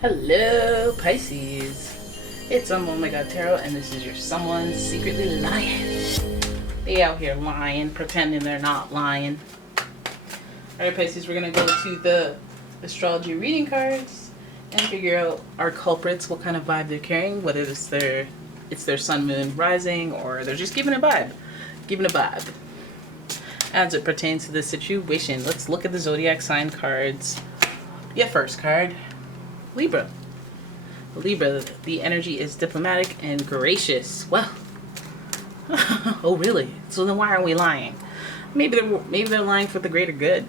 Hello, Pisces. It's umomgtarot, and this is your someone secretly lying. They out here lying, pretending they're not lying. Alright, Pisces, we're going to go to the astrology reading cards and figure out our culprits, what kind of vibe they're carrying, whether it's their sun, moon, rising, or they're just giving a vibe. As it pertains to this situation, let's look at the zodiac sign cards. Yeah, first card. Libra. Libra, the energy is diplomatic and gracious. Well, oh really? So then why are we lying? Maybe they're lying for the greater good.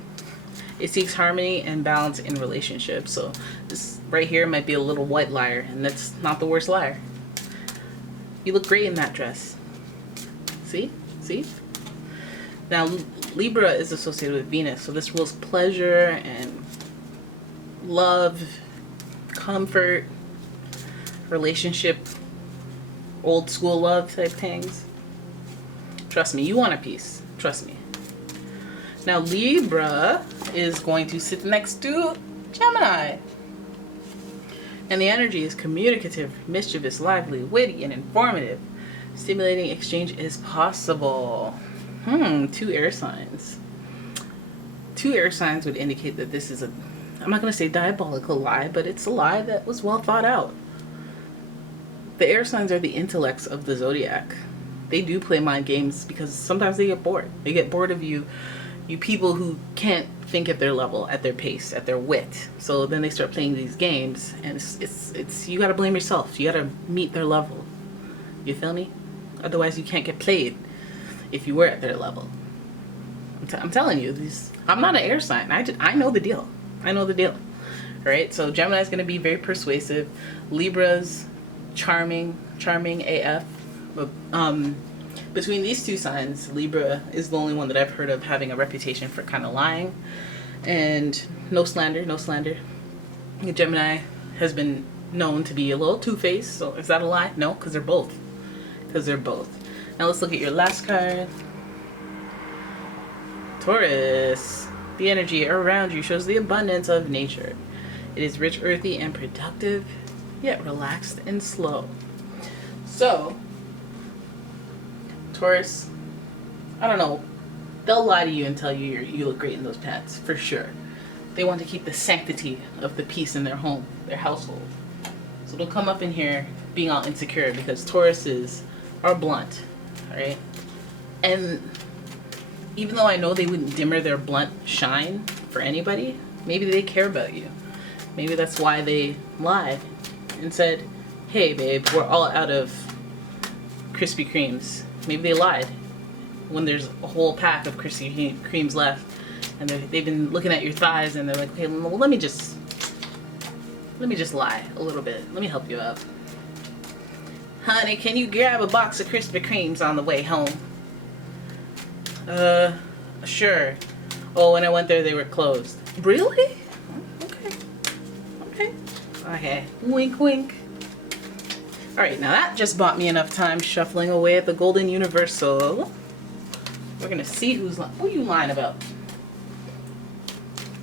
It seeks harmony and balance in relationships. So this right here might be a little white liar, and that's not the worst liar. You look great in that dress. See? Now, Libra is associated with Venus, so this rules pleasure and love, comfort, relationship, old school love type things. Trust me, you want a piece. Trust me. Now, Libra is going to sit next to Gemini. And the energy is communicative, mischievous, lively, witty, and informative. Stimulating exchange is possible. 2 air signs. 2 air signs would indicate that this is I'm not going to say diabolical lie, but it's a lie that was well thought out. The air signs are the intellects of the zodiac. They do play mind games because sometimes they get bored. They get bored of you people who can't think at their level, at their pace, at their wit. So then they start playing these games, and it's you got to blame yourself. You got to meet their level. You feel me? Otherwise, you can't get played if you were at their level. I'm telling you, I'm not an air sign. I know the deal. All right, so Gemini is going to be very persuasive. Libra's charming AF. But between these 2 signs, Libra is the only one that I've heard of having a reputation for kind of lying. And no slander. Gemini has been known to be a little two-faced, so is that a lie? No, because they're both. Now let's look at your last card. Taurus. The energy around you shows the abundance of nature. It is rich, earthy, and productive, yet relaxed and slow. So, Taurus, I don't know, they'll lie to you and tell you you look great in those pants, for sure. They want to keep the sanctity of the peace in their home, their household. So they'll come up in here being all insecure because Tauruses are blunt, alright? And even though I know they wouldn't dimmer their blunt shine for anybody, maybe they care about you. Maybe that's why they lied and said, hey babe, we're all out of Krispy Kremes. Maybe they lied when there's a whole pack of Krispy Kremes left, and they've been looking at your thighs and they're like, okay, well, let me just lie a little bit. Let me help you out. Honey, can you grab a box of Krispy Kremes on the way home? Sure. Oh, when I went there, they were closed. Really? Okay. Wink, wink. Alright, now that just bought me enough time shuffling away at the Golden Universal. We're gonna see who's lying. What are you lying about?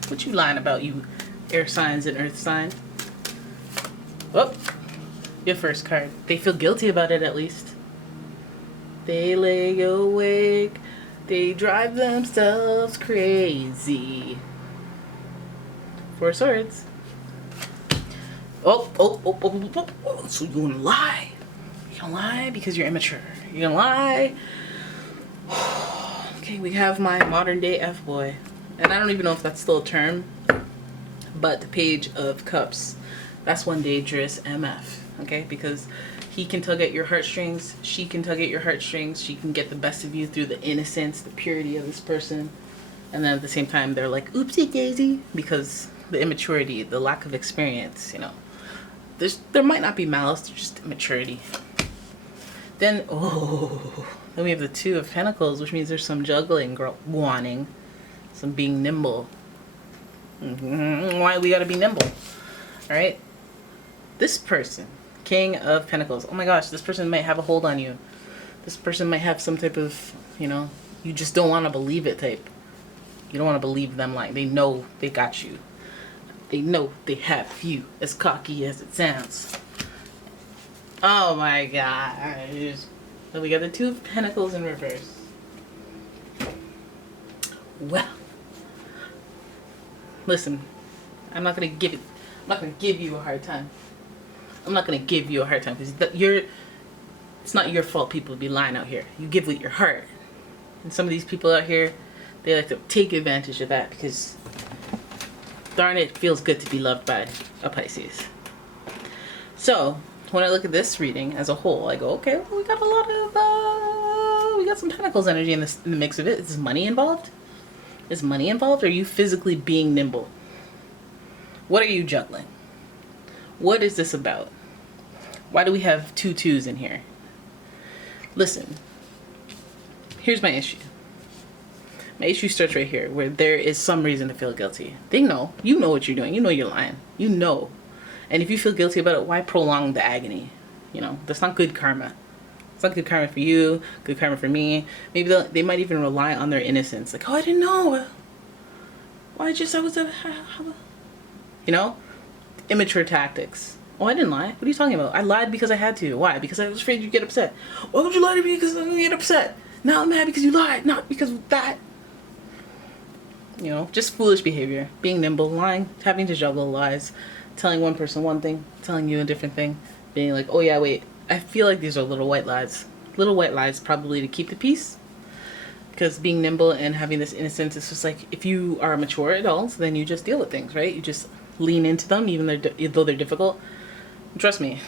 What you lying about, you air signs and earth sign? Oh, your first card. They feel guilty about it, at least. They lay awake. They drive themselves crazy. 4 swords. Oh. So you're gonna lie. You're gonna lie because you're immature. You're gonna lie. Okay, we have my modern day F-boy. And I don't even know if that's still a term. But the Page of Cups. That's one dangerous MF. Okay, because he can tug at your heartstrings. She can tug at your heartstrings. She can get the best of you through the innocence, the purity of this person. And then at the same time, they're like, oopsie daisy. Because the immaturity, the lack of experience, there might not be malice, there's just immaturity. Then we have the 2 of Pentacles, which means there's some juggling, wanting, some being nimble. Why we gotta be nimble? Alright? This person, King of Pentacles. Oh my gosh, this person might have a hold on you. This person might have some type of, you just don't want to believe it type. You don't want to believe them lying. They know they got you. They know they have you, as cocky as it sounds. Oh my gosh. So we got the Two of Pentacles in reverse. Well, listen, I'm not gonna give you a hard time. I'm not gonna give you a hard time because it's not your fault people be lying out here. You give with your heart. And some of these people out here, they like to take advantage of that because darn it feels good to be loved by a Pisces. So when I look at this reading as a whole, I go, okay, well, we got a lot of, we got some Pentacles energy in the mix of it. Is money involved? Is money involved? Or are you physically being nimble? What are you juggling? What is this about? Why do we have 2 2s in here? Listen, here's my issue. My issue starts right here, where there is some reason to feel guilty. They know. You know what you're doing. You know you're lying. You know. And if you feel guilty about it, why prolong the agony? You know, that's not good karma. It's not good karma for you, good karma for me. Maybe they might even rely on their innocence. Like, oh, I didn't know. Why you know? Immature tactics. Oh, I didn't lie. What are you talking about? I lied because I had to. Why? Because I was afraid you'd get upset. Why would you lie to me? Because I'm going to get upset. Now I'm mad because you lied, not because of that. You know, just foolish behavior. Being nimble, lying, having to juggle lies, telling one person one thing, telling you a different thing, being like, oh yeah, wait. I feel like these are little white lies. Little white lies probably to keep the peace. Because being nimble and having this innocence, it's just like, if you are a mature adult, then you just deal with things, right? You just lean into them, even though they're difficult. Trust me,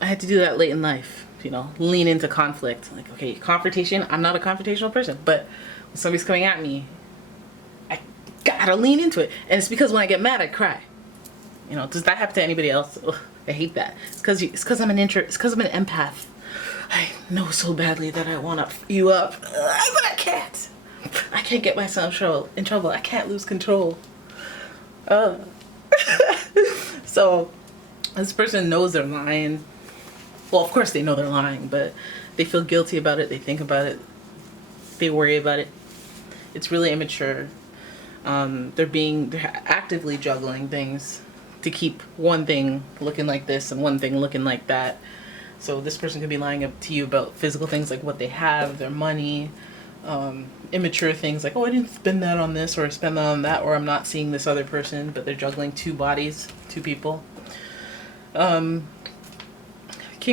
I had to do that late in life, you know, lean into conflict. Like, okay, confrontation, I'm not a confrontational person, but when somebody's coming at me, I gotta lean into it. And it's because when I get mad, I cry. You know, does that happen to anybody else? Ugh, I hate that. It's because I'm an empath. I know so badly that I want to f you up, but I can't. I can't get myself in trouble. I can't lose control. So this person knows they're lying. Well, of course they know they're lying, but they feel guilty about it. They think about it. They worry about it. It's really immature. They're actively juggling things to keep one thing looking like this and one thing looking like that. So this person could be lying up to you about physical things like what they have, their money, immature things like, oh, I didn't spend that on this or spend that on that, or I'm not seeing this other person, but they're juggling 2 bodies, 2 people. King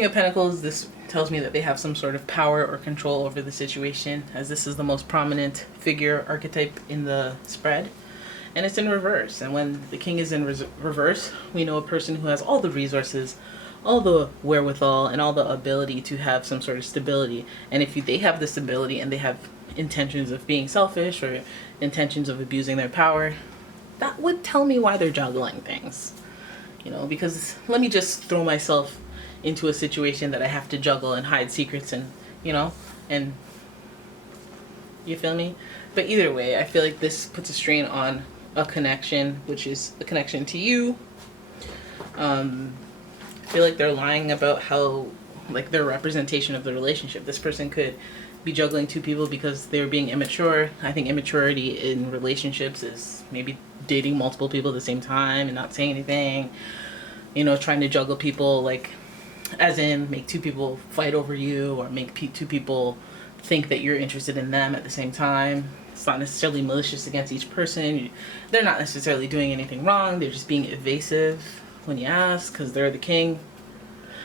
of Pentacles, this tells me that they have some sort of power or control over the situation, as this is the most prominent figure archetype in the spread. And it's in reverse. And when the king is in reverse, we know a person who has all the resources, all the wherewithal, and all the ability to have some sort of stability. And if they have this ability and they have intentions of being selfish or intentions of abusing their power, that would tell me why they're juggling things. You know, because let me just throw myself into a situation that I have to juggle and hide secrets and, you know, and you feel me? But either way, I feel like this puts a strain on a connection, which is a connection to you. I feel like they're lying about how, like, their representation of the relationship. This person could be juggling 2 people because they're being immature. I think immaturity in relationships is maybe dating multiple people at the same time and not saying anything. You know, trying to juggle people, like, as in make 2 people fight over you or make 2 people think that you're interested in them at the same time. It's not necessarily malicious against each person. They're not necessarily doing anything wrong. They're just being evasive when you ask because they're the king,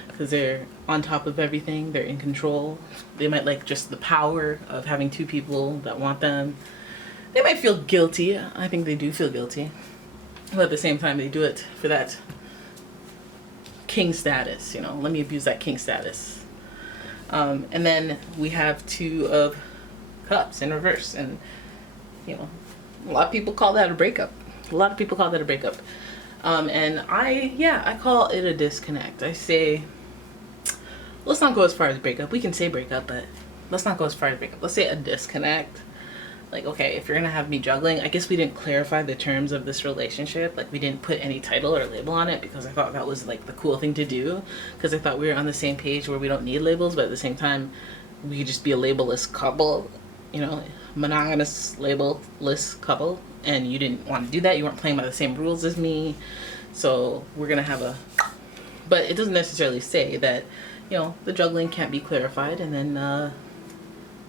because they're on top of everything. They're in control. They might like just the power of having 2 people that want them. They might feel guilty. I think they do feel guilty. But at the same time, they do it for that king status. You know, let me abuse that king status. And then we have 2 of Cups in reverse. And, you know, a lot of people call that a breakup. And I call it a disconnect. I say, let's not go as far as breakup. We can say breakup, but let's not go as far as breakup. Let's say a disconnect. Like, okay, if you're gonna have me juggling, I guess we didn't clarify the terms of this relationship. Like, we didn't put any title or label on it because I thought that was like the cool thing to do. Because I thought we were on the same page where we don't need labels, but at the same time, we could just be a labelless couple. You know, monogamous, labelless couple. and you didn't want to do that. You weren't playing by the same rules as me. So we're gonna have a, but it doesn't necessarily say that, you know, the juggling can't be clarified, and then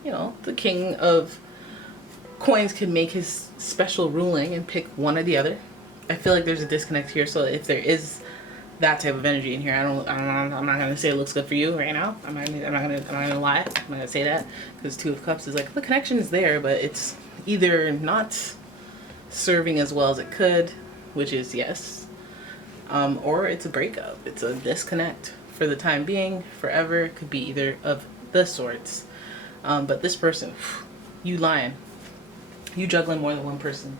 you know, the king of coins can make his special ruling and pick one or the other. I feel like there's a disconnect here. So if there is that type of energy in here, I'm not gonna say it looks good for you right now. I'm not gonna lie. I'm not gonna say that, because Two of Cups is like, the connection is there, but it's either not serving as well as it could, which is yes, or it's a breakup. It's a disconnect for the time being, forever. It could be either of the sorts. But this person, you lying. You juggling more than one person.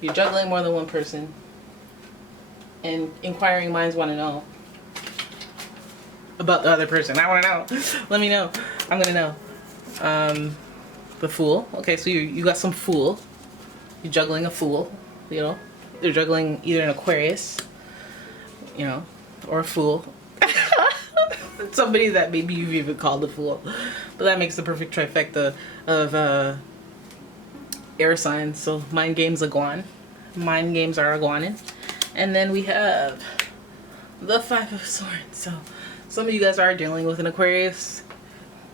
You're juggling more than one person. And inquiring minds want to know about the other person. I want to know. Let me know. I'm going to know. The Fool. Okay, so you got some Fool. You're juggling a Fool. You know, they're juggling either an Aquarius, you know, or a Fool. Somebody that maybe you've even called a Fool. But that makes the perfect trifecta of air signs. So mind games iguan. Mind games are iguanin. And then we have the Five of Swords. So some of you guys are dealing with an Aquarius,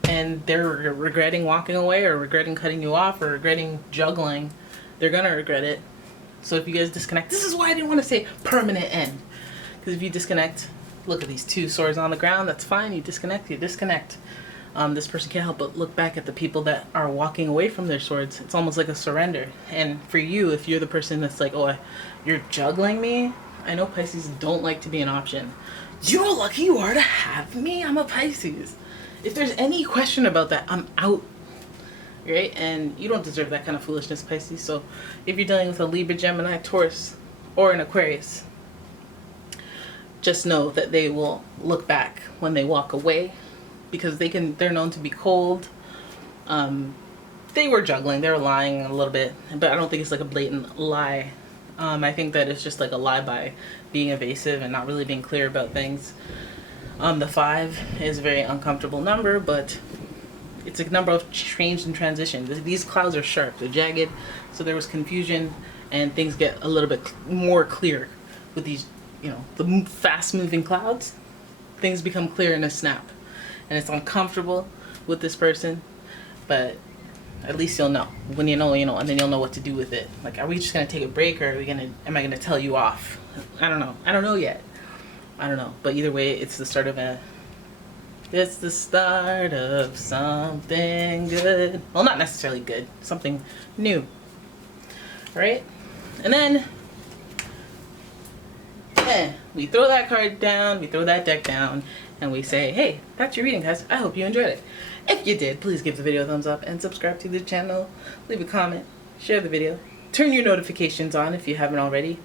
and they're regretting walking away, or regretting cutting you off, or regretting juggling. They're gonna regret it. So if you guys disconnect, this is why I didn't want to say permanent end, because if you disconnect, look at these two swords on the ground, that's fine. You disconnect, you disconnect. This person can't help but look back at the people that are walking away from their swords. It's almost like a surrender. And for you, if you're the person that's like, oh, you're juggling me, I know Pisces don't like to be an option. You know how lucky you are to have me? I'm a Pisces. If there's any question about that, I'm out. Right? And you don't deserve that kind of foolishness, Pisces. So if you're dealing with a Libra, Gemini, Taurus, or an Aquarius, just know that they will look back when they walk away, because they're known to be cold. They were juggling, they were lying a little bit, but I don't think it's like a blatant lie. I think that it's just like a lie by being evasive and not really being clear about things. The 5 is a very uncomfortable number, but it's a number of change and transition. These clouds are sharp, they're jagged, so there was confusion, and things get a little bit more clear with these, you know, the fast moving clouds. Things become clear in a snap, and it's uncomfortable with this person, but at least you'll know. When you know, and then you'll know what to do with it. Like, are we just gonna take a break, or am I gonna tell you off? I don't know. I don't know yet. I don't know. But either way, it's the start of something good. Well, not necessarily good. Something new. Right? And then we throw that card down, we throw that deck down, and we say, hey, that's your reading, guys. I hope you enjoyed it. If you did, please give the video a thumbs up and subscribe to the channel. Leave a comment, share the video, turn your notifications on if you haven't already,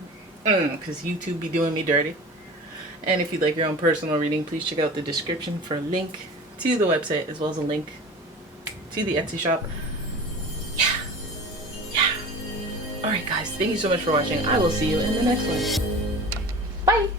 because YouTube be doing me dirty. And if you'd like your own personal reading, please check out the description for a link to the website, as well as a link to the Etsy shop. Yeah. Alright guys, thank you so much for watching. I will see you in the next one. Bye!